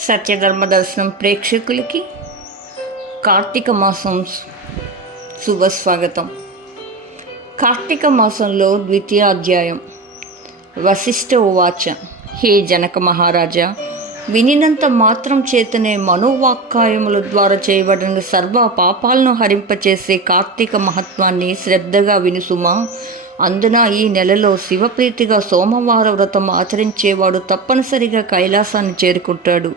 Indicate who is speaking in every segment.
Speaker 1: సత్యధర్మ దర్శనం ప్రేక్షకులకి కార్తీక మాసం శుభస్వాగతం కార్తీక మాసంలో ద్వితీయ అధ్యాయం. వశిష్ఠ ఉవాచ హే జనక మహారాజా వినినంత మాత్రం చేతనే మనోవాక్కాయముల ద్వారా చేయబడిన సర్వ పాపాలను హరింపచేసే కార్తీక మహత్వాన్ని శ్రద్ధగా వినుసుమా? అందున ఈ నెలలో శివప్రీతిగా సోమవార వ్రతం ఆచరించేవాడు తప్పనిసరిగా కైలాసాన్ని చేరుకుంటాడు.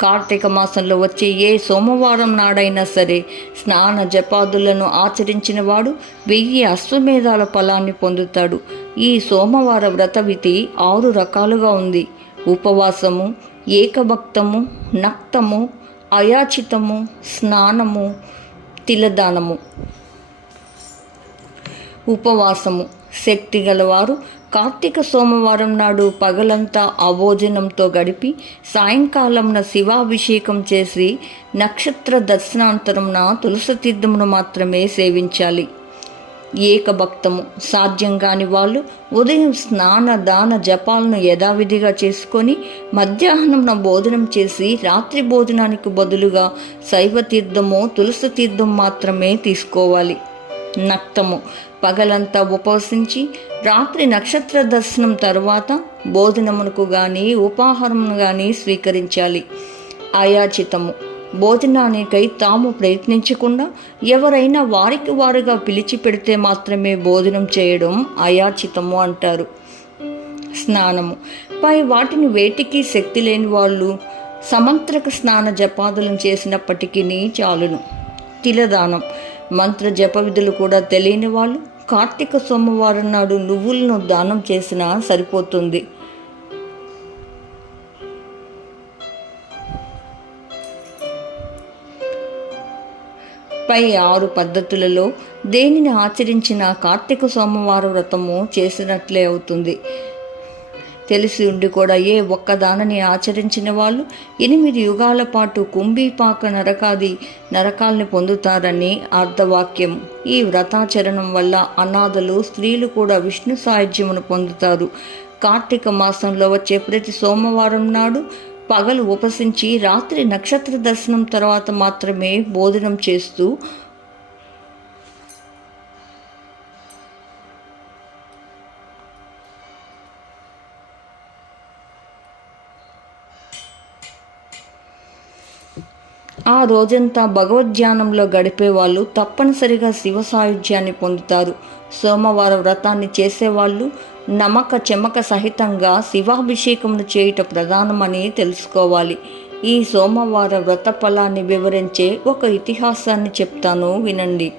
Speaker 1: కార్తీక మాసంలో వచ్చే ఏ సోమవారం నాడైనా సరే స్నాన జపాదులను ఆచరించిన వాడు వెయ్యి అశ్వమేధాల ఫలాన్ని పొందుతాడు. ఈ సోమవార వ్రత విధి ఆరు రకాలుగా ఉంది. ఉపవాసము ఏకభక్తము నక్తము అయాచితము స్నానము తిలదానము. ఉపవాసము శక్తి గలవారు కార్తీక సోమవారం నాడు పగలంతా అభోజనంతో గడిపి సాయంకాలంన శివాభిషేకం చేసి నక్షత్ర దర్శనాంతరంన తులసి తీర్థమును మాత్రమే సేవించాలి. ఏకభక్తము సాధ్యం కాని వాళ్ళు ఉదయం స్నాన దాన జపాలను యథావిధిగా చేసుకొని మధ్యాహ్నం భోజనం చేసి రాత్రి భోజనానికి బదులుగా శైవ తీర్థమో తులసి తీర్థం మాత్రమే తీసుకోవాలి. నక్తము పగలంతా ఉపవసించి రాత్రి నక్షత్ర దర్శనం తరువాత భోజనమునకు గాని ఉపాహారమును గాని స్వీకరించాలి. ఆయాచితము భోజనానికై తాము ప్రయత్నించకుండా ఎవరైనా వారికి వారుగా పిలిచి పెడితే మాత్రమే భోజనం చేయడం అయాచితము అంటారు. స్నానము. పై వాటిని వేటికి శక్తి లేని వాళ్ళు సమంత్రక స్నాన జపాదులను చేసినప్పటికీ చాలును. తిలదానం. మంత్ర జప విధులు కూడా తెలియని వాళ్ళు కార్తీక సోమవారం నాడు నువ్వులను దానం చేసినా సరిపోతుంది. పై ఆరు పద్ధతులలో దేనిని ఆచరించిన కార్తీక సోమవారం వ్రతము చేసినట్లే అవుతుంది. తెలిసి ఉండి కూడా ఏ ఒక్కదానని ఆచరించిన వాళ్ళు ఎనిమిది యుగాల పాటు కుంభీపాక నరకాది నరకాల్ని పొందుతారని అర్ధవాక్యం ఈ వ్రతాచరణం వల్ల అనాథలు స్త్రీలు కూడా విష్ణు సాహిత్యమును పొందుతారు. కార్తీక మాసంలో వచ్చే ప్రతి సోమవారం నాడు పగలు ఉపసించి రాత్రి నక్షత్ర దర్శనం తర్వాత మాత్రమే భోజనం చేస్తూ ఆ రోజంతా భగవద్ధ్యానంలో గడిపే వాళ్ళు తప్పనిసరిగా శివ సాయుధ్యాన్ని పొందుతారు. సోమవార వ్రతాన్ని చేసేవాళ్ళు నమక చెమక సహితంగా శివాభిషేకమును చేయుట ప్రధానమని తెలుసుకోవాలి. ఈ సోమవార వ్రత ఫలాన్ని వివరించే ఒక ఇతిహాసాన్ని చెప్తాను వినండి.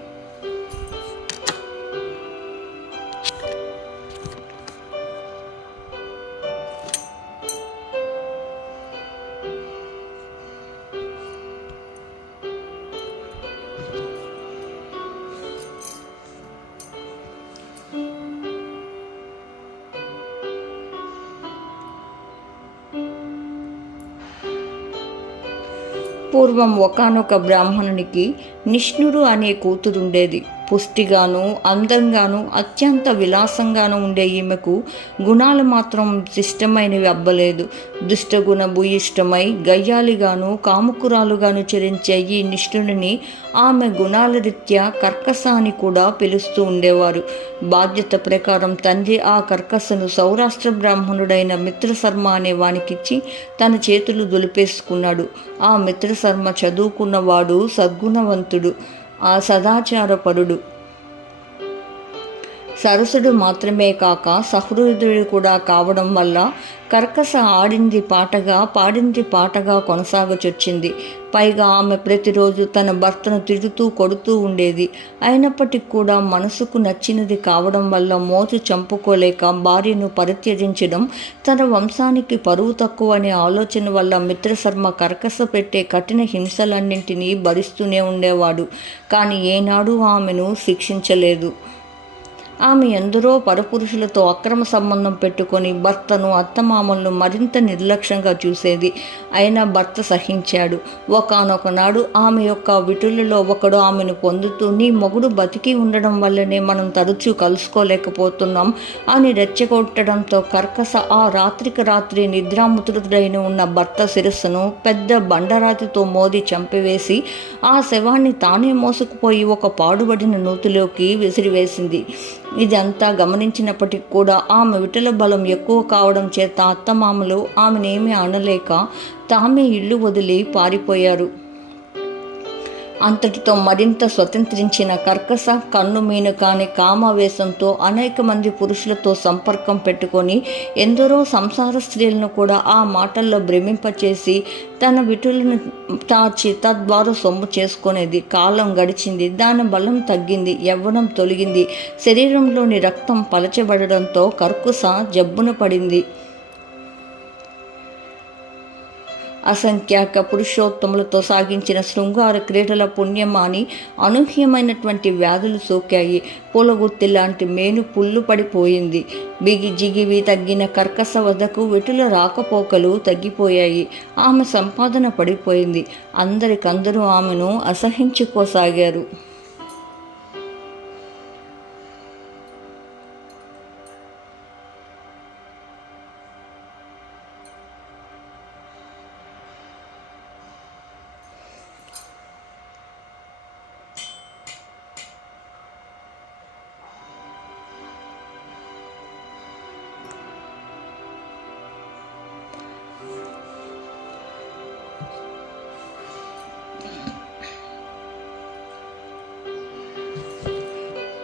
Speaker 1: పూర్వం ఒకనొక బ్రాహ్మణునికి నిష్ణుడు అనే కూతురుండేది. పుష్టిగాను అందంగాను అత్యంత విలాసంగాను ఉండే ఈమెకు గుణాలు మాత్రం ఇష్టమైనవి అబ్బలేదు. దుష్టగుణ భూయిష్టమై గయ్యాలిగాను కాముకురాలుగాను చరించే ఈ నిష్ఠుడిని ఆమె గుణాల రీత్యా కర్కస అని కూడా పిలుస్తూ ఉండేవారు. బాధ్యత ప్రకారం తండ్రి ఆ కర్కసను సౌరాష్ట్ర బ్రాహ్మణుడైన మిత్రశర్మ అనే వానికిచ్చి తన చేతులు దులిపేసుకున్నాడు. ఆ మిత్రశర్మ చదువుకున్నవాడు సద్గుణవంతుడు. ఆ సదాచారపరుడు. సరసుడు మాత్రమే కాక సహృదుడు కూడా కావడం వల్ల కర్కస ఆడింది పాటగా పాడింది పాటగా కొనసాగచొచ్చింది. పైగా ఆమె ప్రతిరోజు తన భర్తను తిడుతూ కొడుతూ ఉండేది. అయినప్పటికీ కూడా మనసుకు నచ్చినది కావడం వల్ల మోజు చంపుకోలేక భార్యను పరిత్యజించడం తన వంశానికి పరువు తక్కువ అనే ఆలోచన వల్ల మిత్రశర్మ కర్కస పెట్టే కఠిన హింసలన్నింటినీ భరిస్తూనే ఉండేవాడు. కానీ ఏనాడు ఆమెను శిక్షించలేదు. ఆమె ఎందరో పరపురుషులతో అక్రమ సంబంధం పెట్టుకొని భర్తను అత్తమామలను మరింత నిర్లక్ష్యంగా చూసేది. అయినా భర్త సహించాడు. ఒకనొక నాడు ఆమె యొక్క విటులలో ఒకడు ఆమెను పొందుతూ నీ మొగుడు బతికి ఉండడం వల్లనే మనం తరచూ కలుసుకోలేకపోతున్నాం అని రెచ్చగొట్టడంతో కర్కస ఆ రాత్రికి రాత్రి నిద్రాముతుడైన ఉన్న భర్త శిరస్సును పెద్ద బండరాతితో మోది చంపివేసి ఆ శవాన్ని తానే మోసుకుపోయి ఒక పాడుబడిన నూతిలోకి విసిరివేసింది. ఇదంతా గమనించినప్పటికీ కూడా ఆమె విటల బలం ఎక్కువ కావడం చేత అత్తమామలు ఆమెనేమీ అనలేక తామే ఇల్లు వదిలి పారిపోయారు. అంతటితో మరింత స్వతంత్రించిన కర్కస కన్ను మీను కాని కామావేశంతో అనేక మంది పురుషులతో సంపర్కం పెట్టుకొని ఎందరో సంసార స్త్రీలను కూడా ఆ మాటల్లో భ్రమింపచేసి తన విటులను తాచి తద్వారా సొమ్ము చేసుకునేది. కాలం గడిచింది. దాని బలం తగ్గింది. యవ్వనం తొలగింది. శరీరంలోని రక్తం పలచబడడంతో కర్కుస జబ్బున పడింది. అసంఖ్యాక పురుషోత్తములతో సాగించిన శృంగార క్రీడల పుణ్యమాని అనూహ్యమైనటువంటి వ్యాధులు సోకాయి. పూలగుత్తి లాంటి మేను పుల్లు పడిపోయింది. బిగి జిగివి తగ్గిన కర్కస వద్దకు వెటుల రాకపోకలు తగ్గిపోయాయి. ఆమె సంపాదన పడిపోయింది. అందరికందరూ ఆమెను అసహించుకోసాగారు.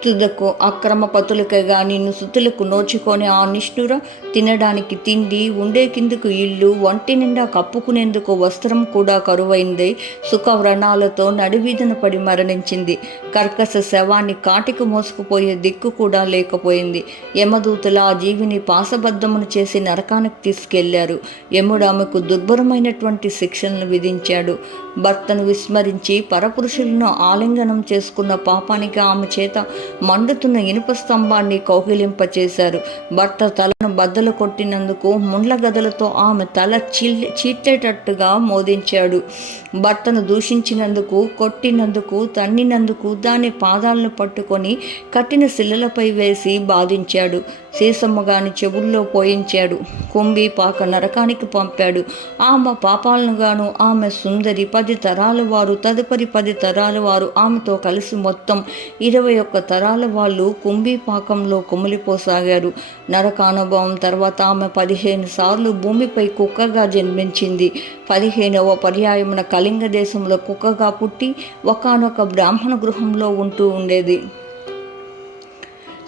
Speaker 1: తుదకు అక్రమ పతులకగా నిన్ను సుతులకు నోచుకొని ఆ నిష్ఠుర తినడానికి తిండి ఉండే కిందకు ఇల్లు ఒంటి నిండా కప్పుకునేందుకు వస్త్రం కూడా కరువైంది. సుఖ వ్రణాలతో నడివీధన పడి మరణించింది. కర్కశ శవాన్ని కాటికి మోసుకుపోయే దిక్కు కూడా లేకపోయింది. యమదూతల ఆ జీవిని పాసబద్ధమును చేసి నరకానికి తీసుకెళ్ళారు. యముడు ఆమెకు దుర్భరమైనటువంటి శిక్షలను విధించాడు. భర్తను విస్మరించి పరపురుషులను ఆలింగనం చేసుకున్న పాపానికి ఆమె చేత మండుతున్న ఇనుప స్తంభాన్ని కౌగిలింపచేశారు. భర్త తలను బద్దలు కొట్టినందుకు ముండ్ల గదలతో ఆమె తల చీల్ చీట్లేటట్టుగా మోదించాడు. భర్తను దూషించినందుకు కొట్టినందుకు తన్నినందుకు దాని పాదాలను పట్టుకొని కట్టిన శిలలపై వేసి బాధించాడు. సీసమ్మగాని చెవుల్లో పోయించాడు. కుంభి పాక నరకానికి పంపాడు. ఆమె పాపాలను గాను ఆమె సుందరి పది తరాల వారు తదుపరి పది తరాల వారు ఆమెతో కలిసి మొత్తం ఇరవై ఒక్క తరాలు వాళ్ళు కుంభీ పాకంలో కుమిలిపోసాగారు. నరకానుభవం తర్వాత ఆమె పదిహేను సార్లు భూమిపై కుక్కగా జన్మించింది. పదిహేనవ పర్యాయమున కళింగ దేశంలో కుక్కగా పుట్టి ఒకనొక బ్రాహ్మణ గృహంలో ఉంటూ ఉండేది.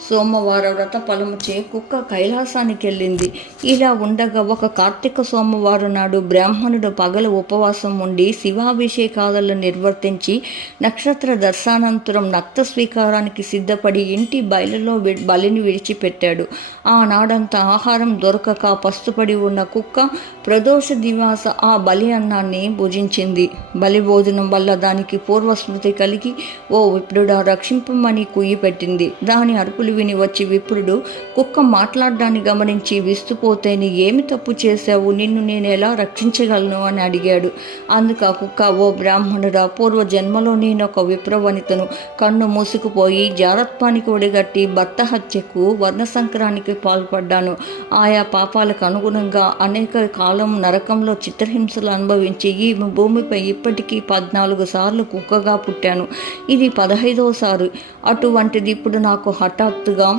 Speaker 1: సోమవార వ్రత ఫలముచే కుక్క కైలాసానికి వెళ్ళింది ఇలా ఉండగా ఒక కార్తీక సోమవారం నాడు బ్రాహ్మణుడు పగల ఉపవాసం ఉండి శివాభిషేకాదులను నిర్వర్తించి నక్షత్ర దర్శనానంతరం నక్త స్వీకారానికి సిద్ధపడి ఇంటి బయలులో బలిని విడిచిపెట్టాడు. ఆనాడంతా ఆహారం దొరకక పస్తుపడి ఉన్న కుక్క ప్రదోష దివాస ఆ బలి అన్నాన్ని భుజించింది. బలి భోజనం వల్ల దానికి పూర్వస్మృతి కలిగి ఓ విప్రుడా రక్షింపమని కుయ్యి పెట్టింది. దాని అరుపులు విని వచ్చి విప్రుడు కుక్క మాట్లాడడాన్ని గమనించి విస్తుపోతే నీ ఏమి తప్పు చేశావు? నిన్ను నేను ఎలా రక్షించగలను? అని అడిగాడు. అందుకు ఆ కుక్క ఓ బ్రాహ్మణుడా పూర్వ జన్మలో నేను ఒక విప్రవనితను. కన్ను మూసుకుపోయి జారత్వానికి ఒడిగట్టి భర్త హత్యకు వర్ణ సంక్రానికి పాల్పడ్డాను. ఆయా పాపాలకు అనుగుణంగా అనేక కాలం నరకంలో చిత్రహింసలు అనుభవించి ఈ భూమిపై ఇప్పటికీ పద్నాలుగు సార్లు కుక్కగా పుట్టాను. ఇది పదహైదోసారి అటువంటిది ఇప్పుడు నాకు హఠాత్ హఠాత్తుగా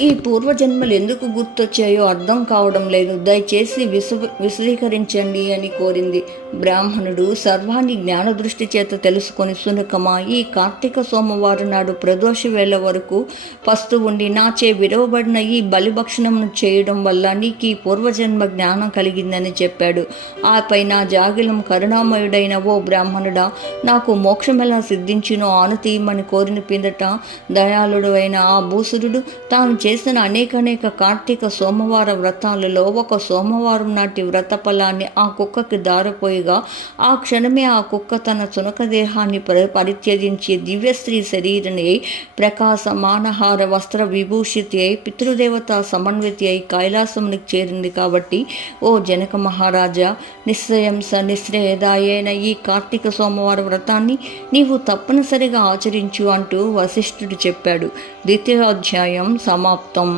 Speaker 1: ఈ పూర్వజన్మలు ఎందుకు గుర్తొచ్చాయో అర్థం కావడం లేదు. దయచేసి విశ విశదీకరించండి అని కోరింది. బ్రాహ్మణుడు సర్వాన్ని జ్ఞానదృష్టి చేత తెలుసుకొని సునకమా ఈ కార్తీక సోమవారం నాడు ప్రదోష వేళ వరకు పస్తు ఉండి నాచే విడవబడిన ఈ బలిభక్షణమును చేయడం వల్ల నీకు ఈ పూర్వజన్మ జ్ఞానం కలిగిందని చెప్పాడు. ఆపై నా జాగిలం కరుణామయుడైన ఓ బ్రాహ్మణుడా నాకు మోక్షమెలా సిద్ధించినో ఆనుతీయమని కోరిన పిందట దయాళుడు అయిన ఆ భూసురుడు తాను చేసిన అనేకనేక కార్తీక సోమవార వ్రతాలలో ఒక సోమవారం నాటి వ్రత ఫలాన్ని ఆ కుక్కకి దారపోయిగా ఆ క్షణమే ఆ కుక్క తన సునక దేహాన్ని పరిత్యజించి దివ్యశ్రీ శరీరని ప్రకాశ మానహార వస్త్ర విభూషితి అయి పితృదేవత సమన్వితి అయి కైలాసమునికి చేరింది కాబట్టి ఓ జనక మహారాజా నిశ్చయం స నిశ్రయదాయైన ఈ కార్తీక సోమవార వ్రతాన్ని నీవు తప్పనిసరిగా ఆచరించు అంటూ వశిష్ఠుడు చెప్పాడు. ద్వితీయోధ్యాయం సమాప్తం.